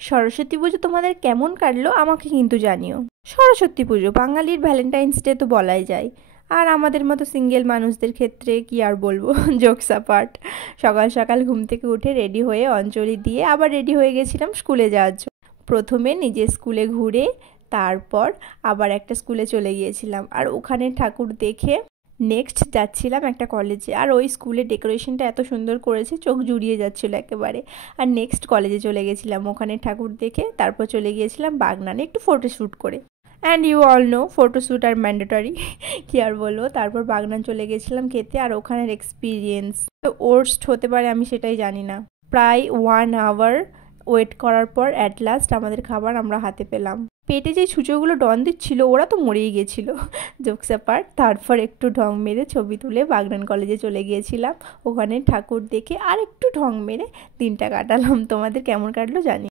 সরস্বতী পুজো তোমাদের কেমন কাটলো আমাকে কিন্তু জানিও। সরস্বতী পুজো বাঙালির ভ্যালেন্টাইন্স ডে তো বলাই যায়। আর আমাদের মতো সিঙ্গেল মানুষদের ক্ষেত্রে কি আর বলবো, জোকস অ্যাপার্ট। সকাল সকাল ঘুম থেকে উঠে রেডি হয়ে অঞ্জলি দিয়ে আবার রেডি হয়ে গেছিলাম স্কুলে যাওয়ার জন্য। প্রথমে নিজের স্কুলে ঘুরে তারপর আবার একটা স্কুলে চলে গিয়েছিলাম, আর ওখানে ঠাকুর দেখে নেক্সট যাচ্ছিলাম একটা কলেজে। আর ওই স্কুলের ডেকোরেশনটা এত সুন্দর করেছে, চোখ জুড়িয়ে যাচ্ছিলো একেবারে। আর নেক্সট কলেজে চলে গেছিলাম, ওখানে ঠাকুর দেখে তারপর চলে গিয়েছিলাম বাগনানে একটু ফটোশ্যুট করে। And you all know photoshoot are mandatory, কী আর বলবো। তারপর বাগনান চলে গেছিলাম খেতে, আর ওখানের এক্সপিরিয়েন্স তো ওর্স্ট হতে পারে আমি সেটাই জানি না। প্রায় 1 আওয়ার ওয়েট করার পর অ্যাট লাস্ট আমাদের খাবার আমরা হাতে পেলাম। পেটে যে ছুঁচোগুলো ডন দিচ্ছিল ওরা তো মরেই গেছিলো, জোকস অ্যাপার্ট। তারপর একটু ঢং মেরে ছবি তুলে বাগনান কলেজে চলে গিয়েছিলাম, ওখানে ঠাকুর দেখে আর একটু ঢং মেরে দিনটা কাটালাম। তোমাদের কেমন কাটলো জানি।